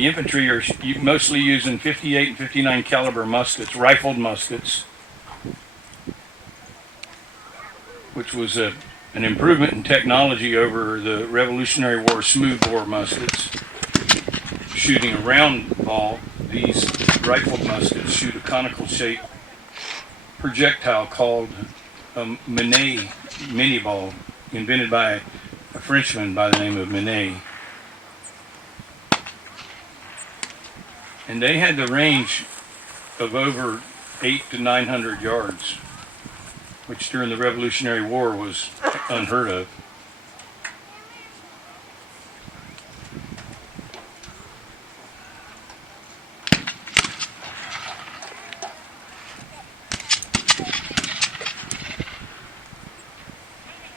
The infantry are mostly using 58 and 59 caliber muskets, rifled muskets, which was an improvement in technology over the Revolutionary War smoothbore muskets. Shooting a round ball, these rifled muskets shoot a conical shaped projectile called a mini ball, invented by a Frenchman by the name of Minet. And they had the range of over 800 to 900 yards, which during the Revolutionary War was unheard of.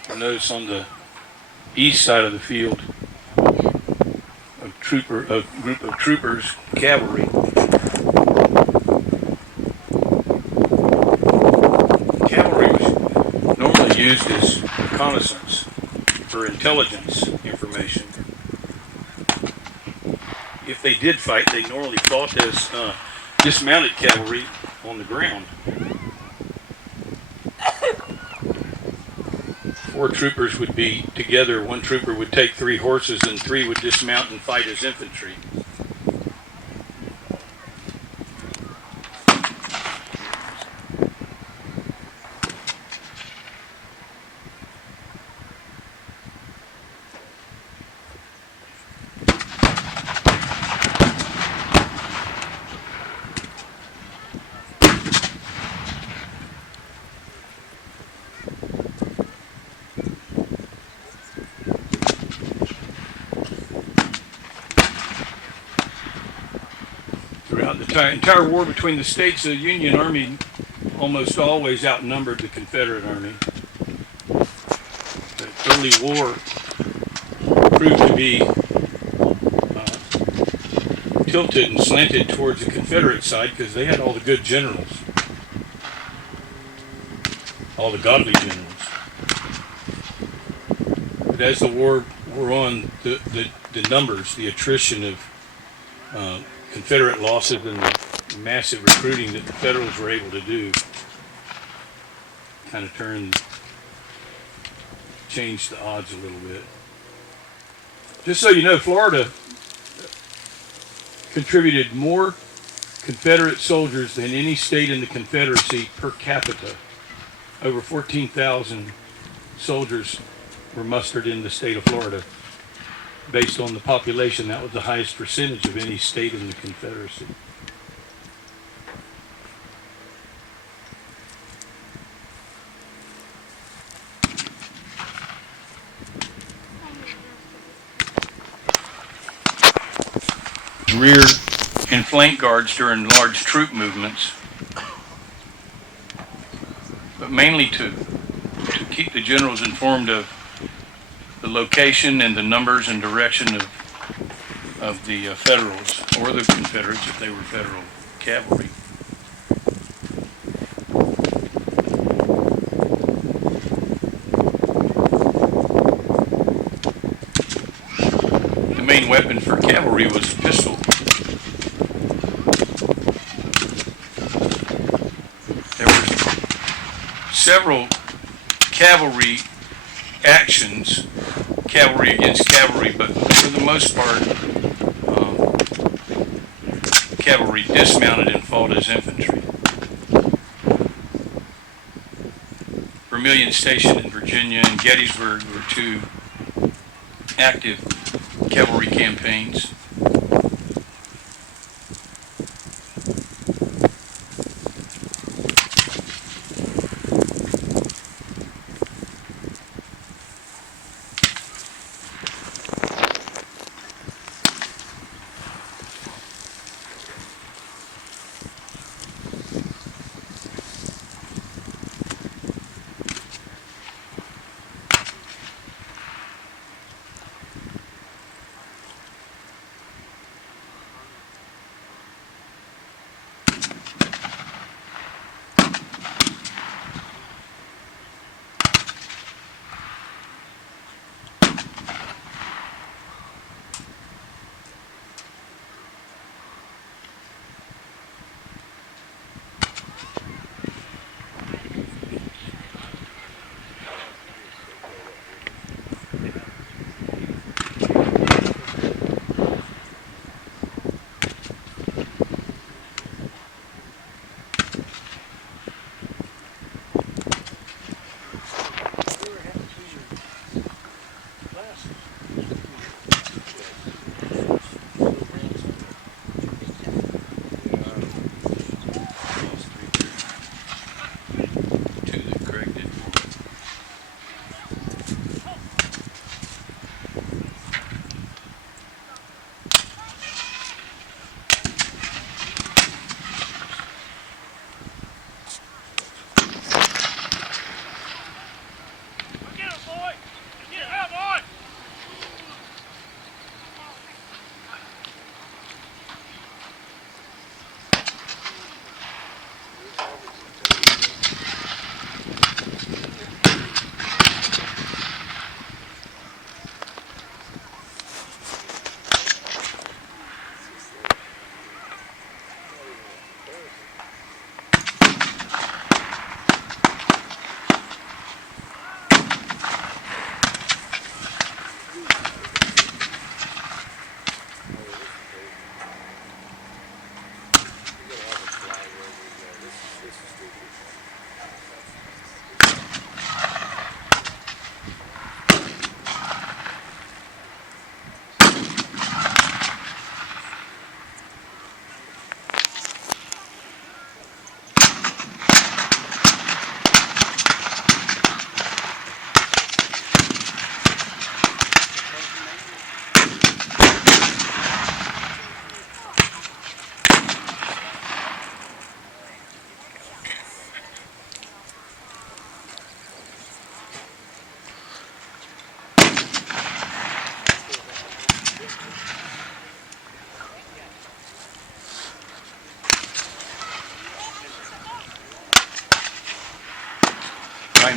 I notice on the east side of the field, a group of troopers, cavalry. Cavalry was normally used as reconnaissance for intelligence information. If they did fight, they normally fought as dismounted cavalry on the ground. 4 troopers would be together. One trooper would take 3 horses and 3 would dismount and fight as infantry. Throughout the entire war between the states, the Union Army almost always outnumbered the Confederate Army. The early war proved to be tilted and slanted towards the Confederate side because they had all the good generals, all the godly generals. But as the war wore on, the numbers, the attrition of Confederate losses and the massive recruiting that the Federals were able to do kind of changed the odds a little bit. Just so you know, Florida contributed more Confederate soldiers than any state in the Confederacy per capita. Over 14,000 soldiers were mustered in the state of Florida. Based on the population, that was the highest percentage of any state in the Confederacy. Rear and flank guards during large troop movements, but mainly to keep the generals informed of the location and the numbers and direction of the Federals or the Confederates if they were Federal cavalry. The main weapon for cavalry was a pistol. There were several cavalry actions, cavalry against cavalry, but for the most part, cavalry dismounted and fought as infantry. Vermilion Station in Virginia and Gettysburg were 2 active cavalry campaigns.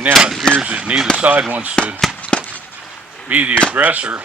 now it appears that neither side wants to be the aggressor.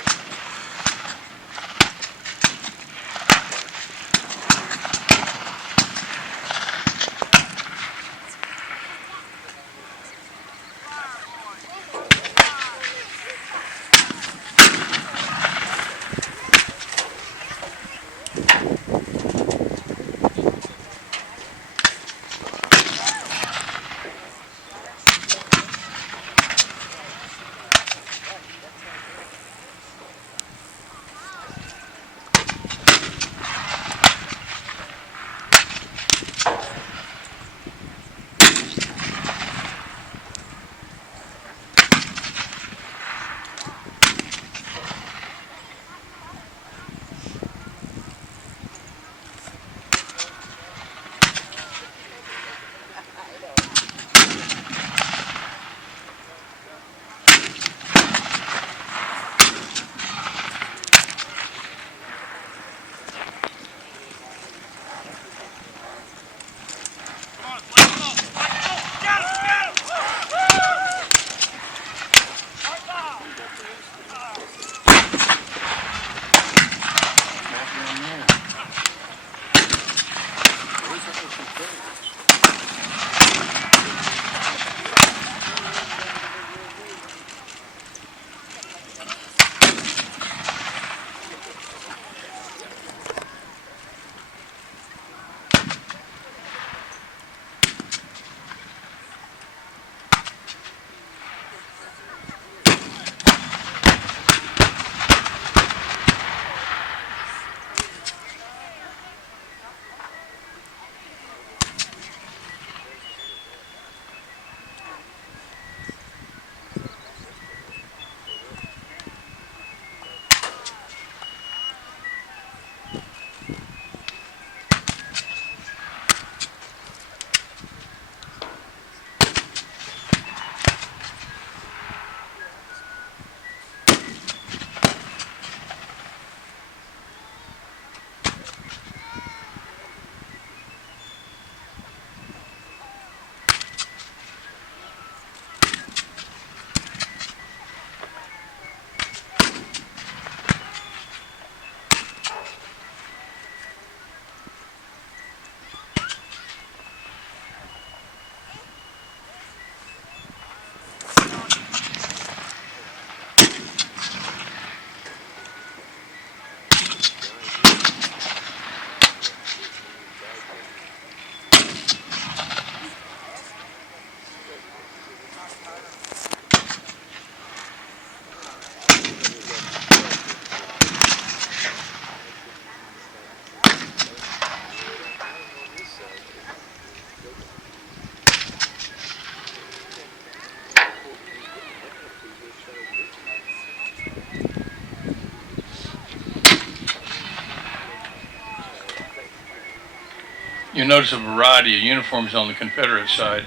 You notice a variety of uniforms on the Confederate side.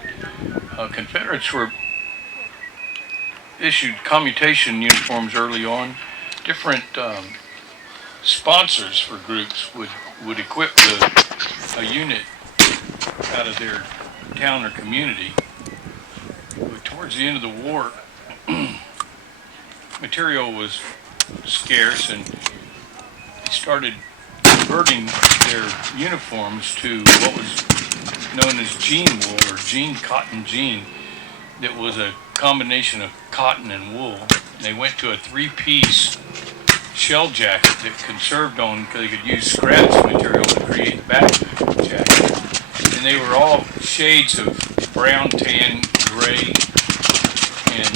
Confederates were issued commutation uniforms early on. Different sponsors for groups would equip a unit out of their town or community. But towards the end of the war, material was scarce, and they started converting their uniforms to what was known as jean wool, or cotton jean, that was a combination of cotton and wool. They went to a three-piece shell jacket that conserved on, because they could use scraps material to create the back jacket. And they were all shades of brown, tan, gray, and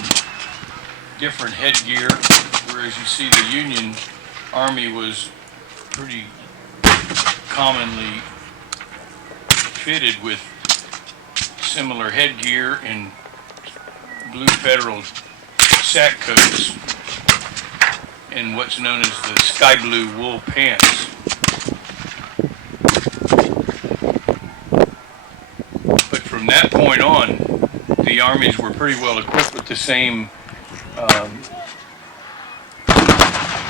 different headgear, whereas you see the Union Army was pretty commonly fitted with similar headgear and blue federal sack coats and what's known as the sky blue wool pants. But from that point on, the armies were pretty well equipped with the same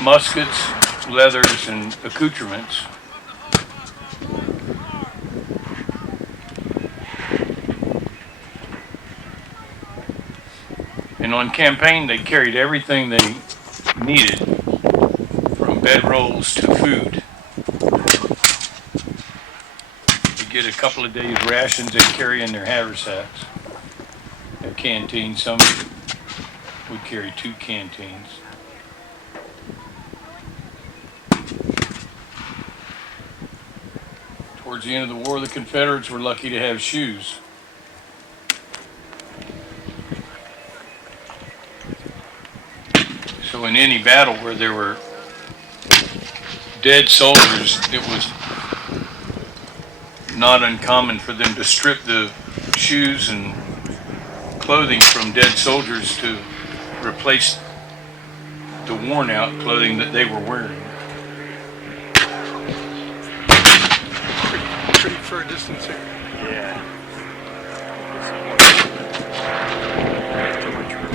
muskets, leathers, and accoutrements. And on campaign, they carried everything they needed, from bedrolls to food. They get a couple of days rations they carry in their haversacks. Their canteens, some would carry 2 canteens. Towards the end of the war, the Confederates were lucky to have shoes. So in any battle where there were dead soldiers, it was not uncommon for them to strip the shoes and clothing from dead soldiers to replace the worn out clothing that they were wearing. Pretty far distance here. Yeah. Too much room.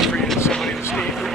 Afraid of somebody to stay for me.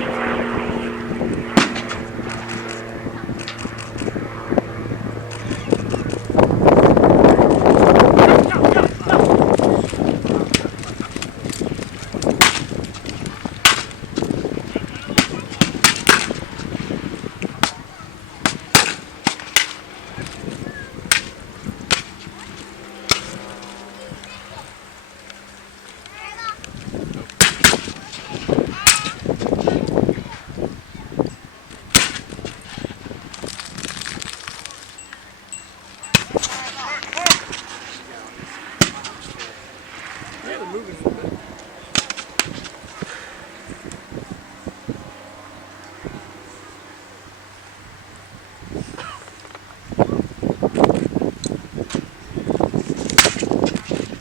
Yeah, they're moving a little bit.